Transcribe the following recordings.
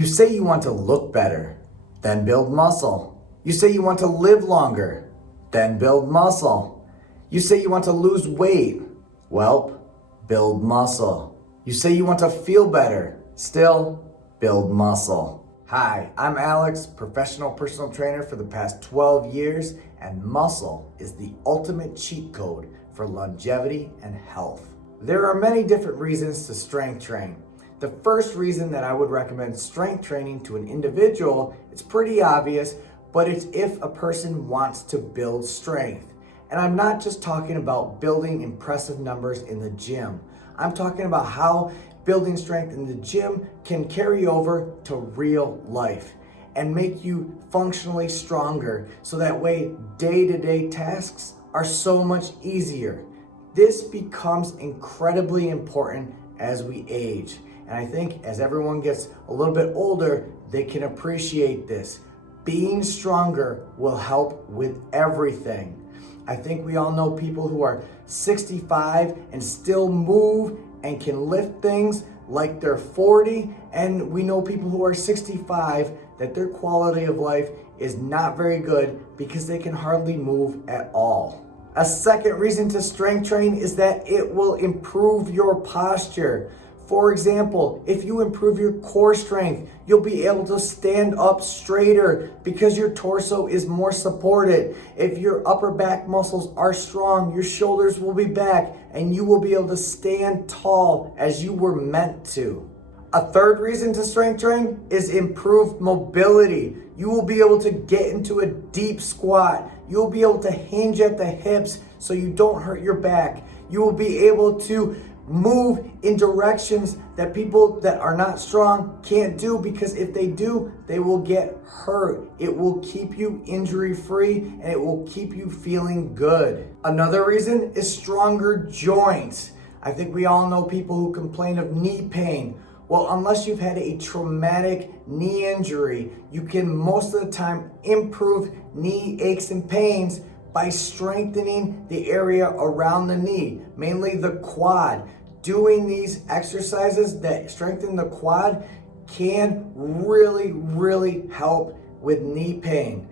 You say you want to look better, then build muscle. You say you want to live longer, then build muscle. You say you want to lose weight, well, build muscle. You say you want to feel better, still build muscle. Hi, I'm Alex, professional personal trainer for the past 12 years, and muscle is the ultimate cheat code for longevity and health. There are many different reasons to strength train. The first reason that I would recommend strength training to an individual, it's pretty obvious, but it's if a person wants to build strength. And I'm not just talking about building impressive numbers in the gym. I'm talking about how building strength in the gym can carry over to real life and make you functionally stronger, so that way day-to-day tasks are so much easier. This becomes incredibly important as we age. And I think as everyone gets a little bit older, they can appreciate this. Being stronger will help with everything. I think we all know people who are 65 and still move and can lift things like they're 40. And we know people who are 65 that their quality of life is not very good because they can hardly move at all. A second reason to strength train is that it will improve your posture. For example, if you improve your core strength, you'll be able to stand up straighter because your torso is more supported. If your upper back muscles are strong, your shoulders will be back and you will be able to stand tall as you were meant to. A third reason to strength train is improved mobility. You will be able to get into a deep squat. You'll be able to hinge at the hips so you don't hurt your back. You will be able to move in directions that people that are not strong can't do, because if they do, they will get hurt. It will keep you injury free and it will keep you feeling good. Another reason is stronger joints. I think we all know people who complain of knee pain. Well, unless you've had a traumatic knee injury, you can most of the time improve knee aches and pains by strengthening the area around the knee, mainly the quad. Doing these exercises that strengthen the quad can really help with knee pain.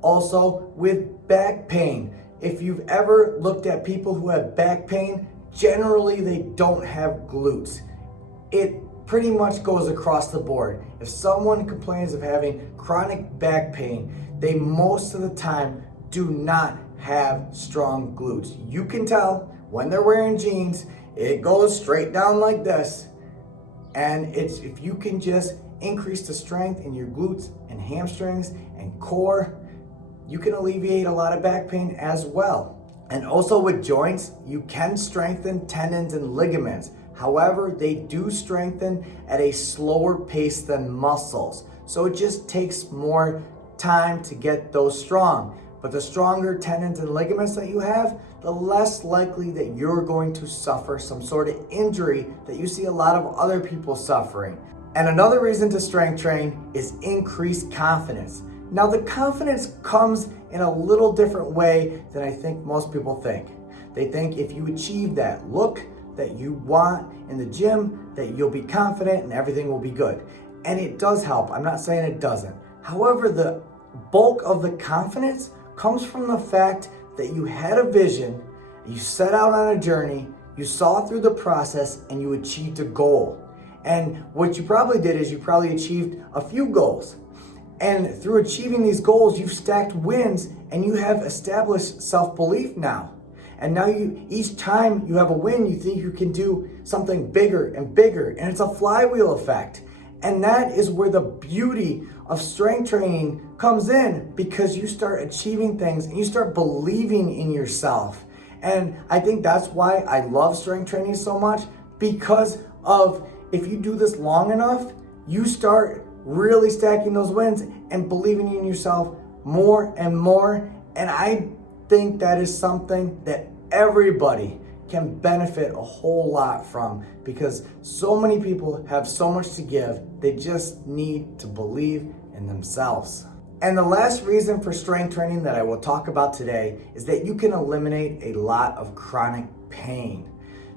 Also with back pain. If you've ever looked at people who have back pain, generally they don't have glutes. It pretty much goes across the board. If someone complains of having chronic back pain, they most of the time do not have strong glutes. You can tell when they're wearing jeans, it goes straight down like this. And it's if you can just increase the strength in your glutes and hamstrings and core, you can alleviate a lot of back pain as well. And also with joints, you can strengthen tendons and ligaments. However, they do strengthen at a slower pace than muscles. So it just takes more time to get those strong. But the stronger tendons and ligaments that you have, the less likely that you're going to suffer some sort of injury that you see a lot of other people suffering. And another reason to strength train is increased confidence. Now, the confidence comes in a little different way than I think most people think. They think if you achieve that look that you want in the gym, that you'll be confident and everything will be good. And it does help. I'm not saying it doesn't. However, the bulk of the confidence comes from the fact that you had a vision, you set out on a journey, you saw through the process, and you achieved a goal. And what you probably did is you probably achieved a few goals. And through achieving these goals, you've stacked wins and you have established self-belief now. And now each time you have a win, you think you can do something bigger and bigger. And it's a flywheel effect. And that is where the beauty of strength training comes in, because you start achieving things and you start believing in yourself. And I think that's why I love strength training so much, because of if you do this long enough, you start really stacking those wins and believing in yourself more and more. And I think that is something that everybody can benefit a whole lot from, because so many people have so much to give. They just need to believe in themselves. And the last reason for strength training that I will talk about today is that you can eliminate a lot of chronic pain.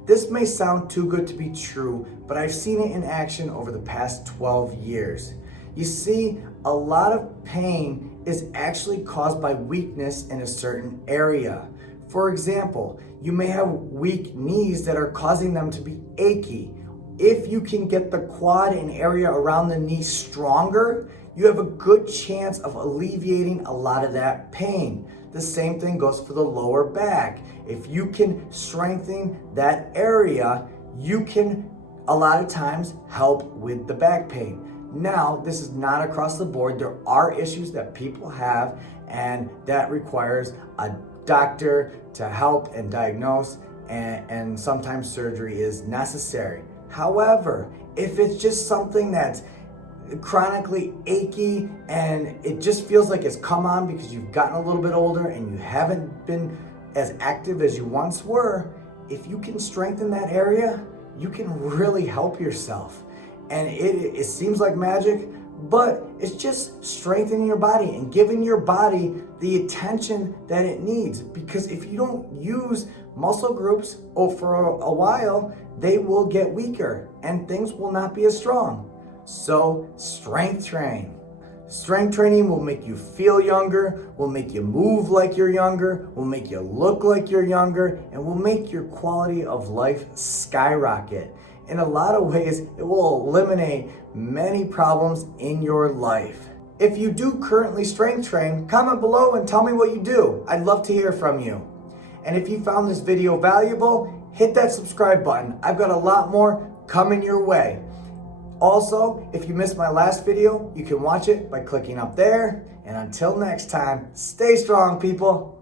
This may sound too good to be true, but I've seen it in action over the past 12 years. You see, a lot of pain is actually caused by weakness in a certain area. For example, you may have weak knees that are causing them to be achy. If you can get the quad and area around the knee stronger, you have a good chance of alleviating a lot of that pain. The same thing goes for the lower back. If you can strengthen that area, you can a lot of times help with the back pain. Now, this is not across the board. There are issues that people have, and that requires a doctor to help and diagnose, and sometimes surgery is necessary. However, if it's just something that's chronically achy and it just feels like it's come on because you've gotten a little bit older and you haven't been as active as you once were, if you can strengthen that area, you can really help yourself. And it seems like magic, but it's just strengthening your body and giving your body the attention that it needs. Because if you don't use muscle groups for a while, they will get weaker and things will not be as strong. So strength train. Strength training will make you feel younger, will make you move like you're younger, will make you look like you're younger, and will make your quality of life skyrocket. In a lot of ways, it will eliminate many problems in your life. If you do currently strength train, comment below and tell me what you do. I'd love to hear from you. And if you found this video valuable, hit that subscribe button. I've got a lot more coming your way. Also, if you missed my last video, you can watch it by clicking up there. And until next time, stay strong, people.